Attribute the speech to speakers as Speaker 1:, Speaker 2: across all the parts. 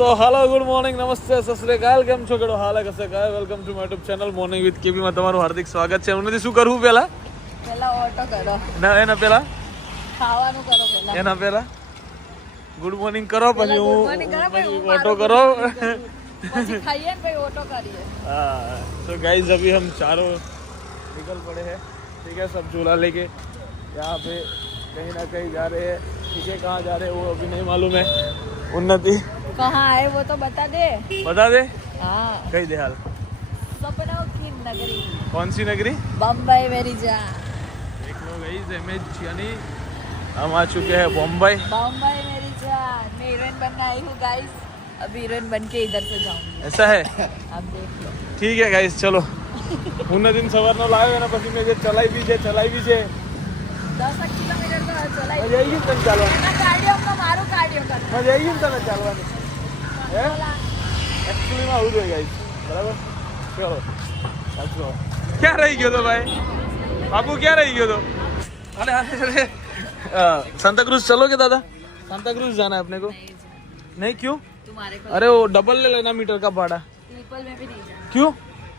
Speaker 1: સો હાલો good morning નમસ્તે સત શ્રી અકાલ કેમ છો કેડો હાલ કસે કાય welcome to my YouTube channel morning with KB માં તમારું હાર્દિક સ્વાગત છે ઉન્નતિ શું કરવું પેલા
Speaker 2: પેલા ઓટો કરો
Speaker 1: ના એના પેલા
Speaker 2: ખાવાનું કરો પેલા
Speaker 1: એના પેલા ગુડ મોર્નિંંગ કરો પછી
Speaker 2: good
Speaker 1: હું
Speaker 2: morning કરો, પછી હું
Speaker 1: પછી ઓટો
Speaker 2: મારું
Speaker 1: કરો
Speaker 2: પછી ખાઈએ ને પછી ઓટો કરીએ
Speaker 1: हाँ तो गाइस अभी हम चारों निकल पड़े हैं ठीक है सब झूला लेके यहाँ पे कहीं ना कहीं जा रहे हैं ठीक है कहाँ जा रहे हैं वो अभी नहीं मालूम है उन्नति
Speaker 2: कहाँ आए वो तो बता दे
Speaker 1: बता दे
Speaker 2: हाँ
Speaker 1: कही दे हाल
Speaker 2: सपनों की नगरी
Speaker 1: कौन सी नगरी
Speaker 2: बम्बई मेरी जान
Speaker 1: देख लो गाइस एमएच यानी हम आ चुके हैं बम्बई
Speaker 2: बम्बई मेरी जान मैं हीरोइन बनने आई हूँ गाइस अभी हीरोइन बन के इधर से जाऊंगी
Speaker 1: ऐसा है
Speaker 2: आप देख लो
Speaker 1: ठीक है गाइस चलो ઉન્નતિને સવારનો લાવ્યો ને પછી મેં જે ચલાવી બી છે ચલાવી બી છે
Speaker 2: દસ કિલોમીટર તો ચલાઈ
Speaker 1: મજા આવી ગઈ ને તને ચાલવાની
Speaker 2: એના કાર્ડિયો માં મારું કાર્ડિયો કર
Speaker 1: મજા આવી ગઈ ને તને ચાલવાની હે એકચ્યુઅલીમાં આવું જોઈએ ગાઈસ બરાબર ચલો સાચો ક્યાં રહી ગયો તો ભાઈ બાપુ ક્યાં રહી ગયો તો અરે અરે અરે सांता क्रूज चलोगे दादा सांता क्रूज जाना है अपने को नहीं क्यों
Speaker 2: तुम्हारे को
Speaker 1: अरे वो डबल ले लेना मीटर का भाड़ा
Speaker 2: पीपल में भी नहीं जाना
Speaker 1: क्यों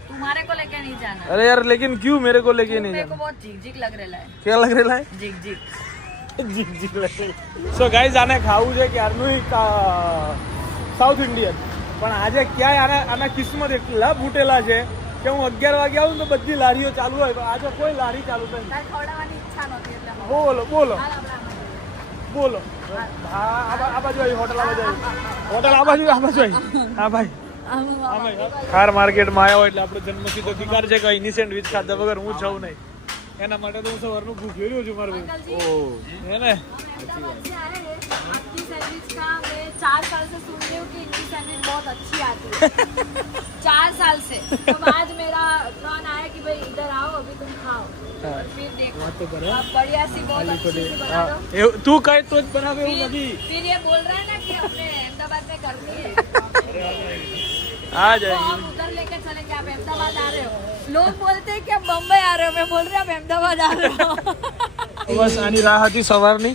Speaker 2: तुम्हारे को लेके नहीं जाना
Speaker 1: अरे यार लेकिन क्यों मेरे को लेके नहीं
Speaker 2: मेरे को
Speaker 1: जाना
Speaker 2: बहुत झिक झिक लग रहा है
Speaker 1: क्या लग रहा है
Speaker 2: झिक झिक
Speaker 1: જી જી સો ગાઈઝ આને ખાવું છે ક્યારનું સાઉથ ઇન્ડિયન. પણ આજે ક્યાંય આના આના કિસ્મત એટલા ફૂટેલા છે કે હું અગિયાર વાગે આવું તો બધી લારીઓ ચાલુ હોય. પણ આજે કોઈ લારી ચાલુ નથી બોલો બોલો. બોલો. આ બાજુ હોટલ આ બાજુ હોટલ આ બાજુ આ બાજુ હા ભાઈ. કાર માર્કેટમાં આવ્યો એટલે આપણો જન્મસિદ્ધ અધિકાર છે કે અહીંની સેન્ડવિચ ખાધા વગર હું જઉં નહીં. એના માટે તો હું સવારનું ભૂખ્યો રહ્યો છું મારું
Speaker 2: अंकल जी
Speaker 1: હે ને
Speaker 2: अहमदाबाद से आए हैं आपकी सैंडविच का मैं चार साल से सुन रही हूँ कि इनकी सैंडविच बहुत अच्छी आती है चार साल से तो आज मेरा टर्न आया कि भाई इधर आओ अभी तुम खाओ और फिर देखो
Speaker 1: વાત તો કરે
Speaker 2: आप बढ़िया सी बहुत अच्छी सी बना
Speaker 1: હા,
Speaker 2: दो
Speaker 1: એવું- તું કઈ તો જ બનાવે એવું
Speaker 2: फिर,
Speaker 1: નથી
Speaker 2: फिर ये बोल रहा है ना कि अपने अहमदाबाद में करनी है
Speaker 1: આ
Speaker 2: तो
Speaker 1: જાય
Speaker 2: हम उधर लेके चलेंगे आप अहमदाबाद आ रहे हो लोग बोलते हैं कि आप बम्बई आ रहे हो मैं बोल रही हूँ आप अहमदाबाद आ रहे हो
Speaker 1: બસ આની રાહ હતી સવારની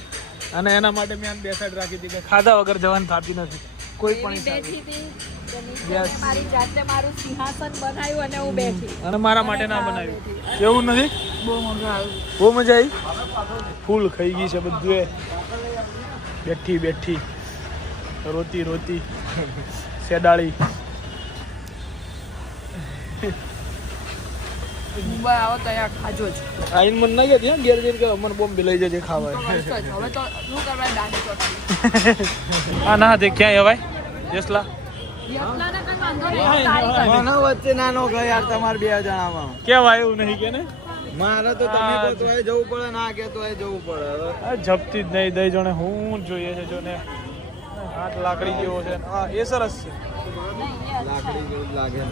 Speaker 1: અને એના માટે મેં આને બે સાઈડ રાખી હતી કે ખાધા વગર જવાની થતી નથી કોઈ પણ
Speaker 2: એવી
Speaker 1: હિસાબે.
Speaker 2: બેઠી હતી તો નીચે
Speaker 1: Yes.
Speaker 2: મેં મારી જાતે મારું સિંહાસન બનાવ્યું અને હું બેઠી
Speaker 1: અને મારા માટે ના બનાવ્યું એવું નથી
Speaker 2: બહુ મજા આવ્યું
Speaker 1: બહુ મજા આવી ફૂલ ખાઈ ગઈ છે બધું એ બેઠી બેઠી રોતી રોતી સેડાળી
Speaker 2: મુંબઈ આવો તો અહીંયા ખાજો જ.
Speaker 1: આઈન મન ના ગયા ઘેર જઈને કે અમને બોમ્બે લઈ જજે ખાવા.
Speaker 2: હવે તો શું કરવા દાંડી ચોટી
Speaker 1: આ ના દે ક્યાંય હવાય? જેસલા?
Speaker 2: યતલાને કઈ વાંધો નહીં. તારી કરી.
Speaker 3: મને વચ્ચે નાનો ગયો યાર તમારે બે જણામાં.
Speaker 1: કેમ આવ્યું નહીં કે ને?
Speaker 3: મારે તો તમે તો એ જવું પડે ના કે તો એ જવું પડે. હવે
Speaker 1: જપતી જ નહીં દઈ જણે હું જોઈએ છે જોને હાથ લાકડી જેવો છે. હા એ સરસ છે.
Speaker 3: લાકડી જેવું લાગે.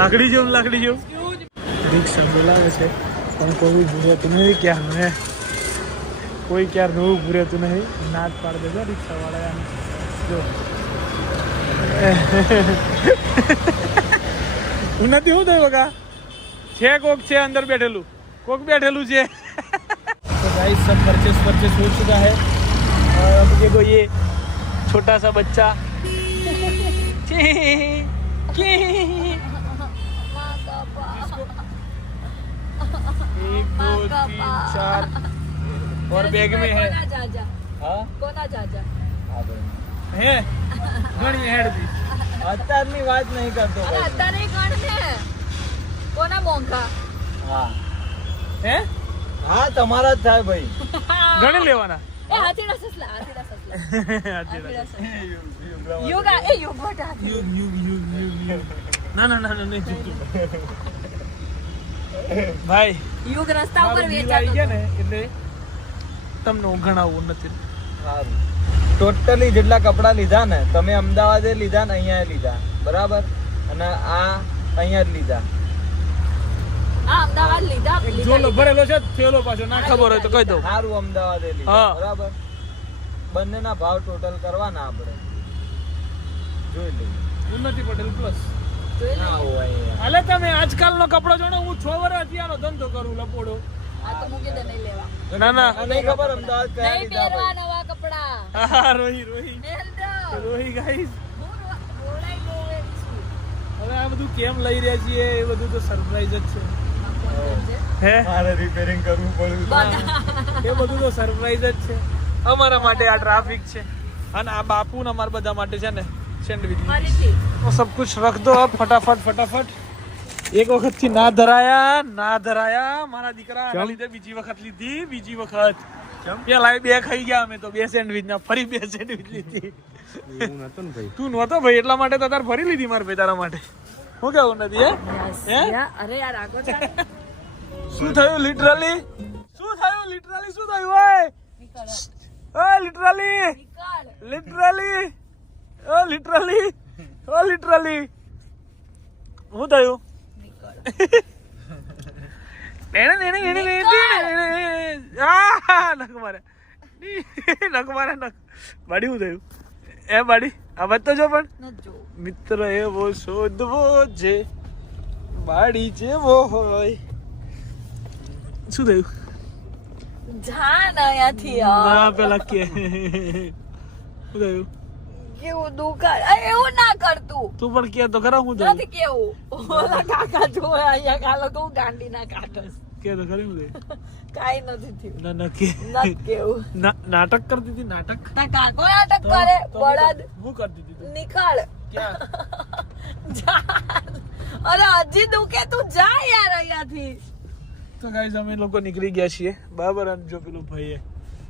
Speaker 1: લાકડી જેવું લાકડી જેવું? રિક્ષા બોલાવે છે પણ કોઈ ભૂરેતું નહીં ક્યાં હે કોઈ ક્યાર નવું ભૂરેતું નહીં નાદ પાડ દેજો રિક્ષા વાળા જો નથી શું થયું બકા છે કોક છે અંદર બેઠેલું કોક બેઠેલું છે तो गाइस सब परचेस परचेस हो चुका है और अब देखो ये छोटा सा बच्चा चार और बैग में है
Speaker 2: કોના જાજા
Speaker 1: हाँ
Speaker 2: કોના જાજા
Speaker 1: है ઘણી હેડ દી
Speaker 3: અત્યારની વાત નહીં કરતો
Speaker 2: અરે અત્યારે ગણ ને કોના મોંઘા
Speaker 3: હા
Speaker 1: હે
Speaker 3: હા તમારા જ થાય ભાઈ
Speaker 1: ઘણી લેવાના
Speaker 2: એ હાથીડા સસલા હાથીડા સસલા હાથીડા સસલા યુગ આ એ યુગ મોટા હાથી.
Speaker 1: યુગ યુગ યુગ યુગ યુગ ના ના ના ના નહીં જીતું ભાઈ
Speaker 2: યુગ રસ્તા ઉપર વેચાતો
Speaker 1: ગયા ને એટલે તમને ગણાવવું નથી.
Speaker 3: સારું. ટોટલી જેટલા કપડાં લીધા ને તમે અમદાવાદે લીધા ને અહીંયા લીધા. બરાબર? અને આ અહીંયા જ લીધા.
Speaker 2: આ અમદાવાદ લીધા લીધા,
Speaker 1: જોલો ભરેલો છે થેલો પાછો ના ખબર હોય તો કહી દઉં.
Speaker 3: સારું અમદાવાદે લીધા. બરાબર? બંનેના ભાવ ટોટલ કરવાના આપણે. જોઈ લઈએ.
Speaker 1: ઉન્નતિ પટેલ પ્લસ હાલે તમે આજકાલનો કપડો જોડો હું છ વર્ષથી આનો ધંધો કરું લપોડો.
Speaker 2: આ તો મૂકી દે નહીં લેવા.
Speaker 1: ના ના.
Speaker 3: નહીં ખબર અમદાવાદ
Speaker 2: નહીં પહેરવા નવા કપડા.
Speaker 1: હા રોહી રોહી. રોહી ગાઈસ.
Speaker 2: હવે આ
Speaker 1: બધું કેમ લઈ રહ્યા છીએ એ બધું તો સરપ્રાઈઝ જ છે. હે?
Speaker 3: મારે રિપેરિંગ કરવું પડ્યું
Speaker 1: એ બધું તો સરપ્રાઈઝ જ છે. અમારા માટે આ ટ્રાફિક છે. અને આ બાપુ ને અમારા બધા માટે છે ને સેન્ડવિચ
Speaker 2: ફરીથી
Speaker 1: તો સબ કુછ રખ દો फटाफट ફટાફટ ફટાફટ. એક વખતથી ના ધરાયા ના ધરાયા. મારા દીકરા આના લીધે બીજી વખત લીધી બીજી વખત. પેલા બે ખાઈ ગયા અમે તો બે સેન્ડવિચ ના ફરી બે સેન્ડવિચ લીધી. તું નહોતો ભાઈ એટલા માટે તો તાર ફરી લીધી મારા ભાઈ તારા માટે. હું કેવું નથી હે? હે?
Speaker 2: અરે યાર આગળ.
Speaker 1: શું થયું લિટરલી શું થયું લિટરલી શું થયું ઓય?
Speaker 2: નીકળ.
Speaker 1: ઓય લિટરલી
Speaker 2: નીકળ.
Speaker 1: લિટરલી ઓ લિટરલી ઓ લિટરલી શું થયું? નેણે નેણે નેણે નેણે આ નક નખ મારે. નખ મારે નખ. બાડી શું થયું? એ બાડી આ તો જો પણ.
Speaker 2: જો
Speaker 1: મિત્ર એવો શોધવો જે બાડી જેવો હોય. શું થયું?
Speaker 2: જા ને અહીંયાથી.
Speaker 1: પેલા કે. શું થયું?
Speaker 2: કેવું દુકાન એવું ના કરતું.
Speaker 1: તું પણ કે તો ખરા હું
Speaker 2: નથી કેવું. ઓલા કાકા જો અહીંયા કાલો કહું ગાંડી ના કાઢસ.
Speaker 1: કે તો ખરી લે
Speaker 2: કાઈ નથી થયું.
Speaker 1: ના ના કે
Speaker 2: નથી કેવું.
Speaker 1: નાટક કરતી હતી નાટક?
Speaker 2: તા કાકો નાટક કરે
Speaker 1: તો
Speaker 2: બળદ.
Speaker 1: હું કરતી હતી તું?
Speaker 2: નીકળ અરે હજી દુખે તું જા યાર અહીંયાથી.
Speaker 1: તો ગાઈઝ અમે લોકો નીકળી ગયા છીએ. બરાબર અને જો પેલો ભાઈ એ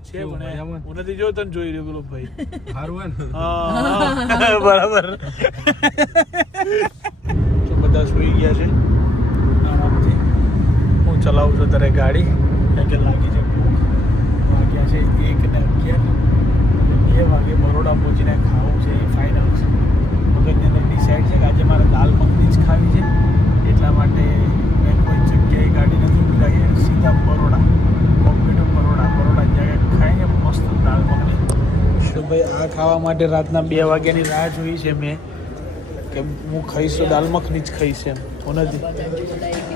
Speaker 1: છે પણ હું નથી જોયો તને જોઈ રહ્યો પેલો ભાઈ. હા બરાબર. તો બધા સુઈ ગયા છે. આરામથી હું ચલાવું છું તારે ગાડી. કે લાગી છે વાગ્યા છે એક ને અગિયાર અને બે વાગે બરોડા પહોંચીને ખાવું છે એ ફાઇનલ છે મગજની અંદર ડિસાઈડ છે કે આજે મારે દાલ મખની જ ખાવી છે એટલા માટે મેં કોઈ જગ્યાએ ગાડી નથી ઊભી રાખી સીધા બરોડા કોમ્પ્યુટર બરોડા બરોડા જગ્યાએ ખાઈને મસ્ત દાલ મખની તો ભાઈ આ ખાવા માટે રાતના બે વાગ્યાની રાહ જોઈ છે મેં કે હું ખાઈશ તો દાલ મખની જ ખાઈશ એમ. હું નથી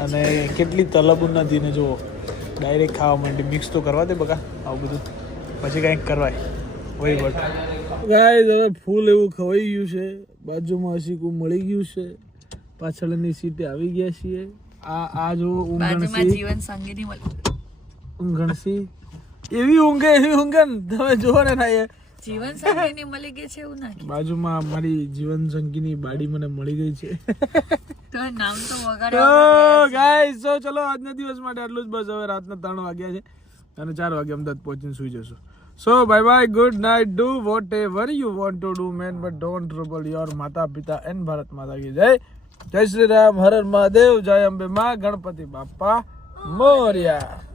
Speaker 1: અને કેટલી તલબ નથી ને જુઓ. ડાયરેક્ટ ખાવા માટે મિક્સ તો કરવા દે બકા આવું બધું. પછી કંઈક કરવાય. વહી બટ ગાય હવે ફૂલ એવું ખવાઈ ગયું છે. બાજુમાં હસીકું મળી ગયું છે. પાછળની સીટે આવી ગયા છીએ. આ આ જો ઊંઘણસી
Speaker 2: જીવન સંગીની મળી.
Speaker 1: ઊંઘણસી એવી ઊંઘે એવી ઊંઘે તમે જોવો ને ના
Speaker 2: જીવન સંગીની મળી ગઈ છે એવું ના
Speaker 1: બાજુમાં મારી જીવન સંગીની બાડી મને મળી ગઈ છે.
Speaker 2: તો નામ તો
Speaker 1: તો ગાઈસ સો ચલો આજના દિવસ માટે આટલું જ બસ. હવે રાતના ત્રણ વાગ્યા છે અને ચાર વાગે અમદાવાદ પહોંચીને સુઈ જશું. So bye bye good night do whatever you want to do man but don't trouble your માતા પિતા એન્ડ ભારત માતા કી જય. જય શ્રી રામ હર હર મહાદેવ જય અંબે માં ગણપતિ બાપા મોર્યા.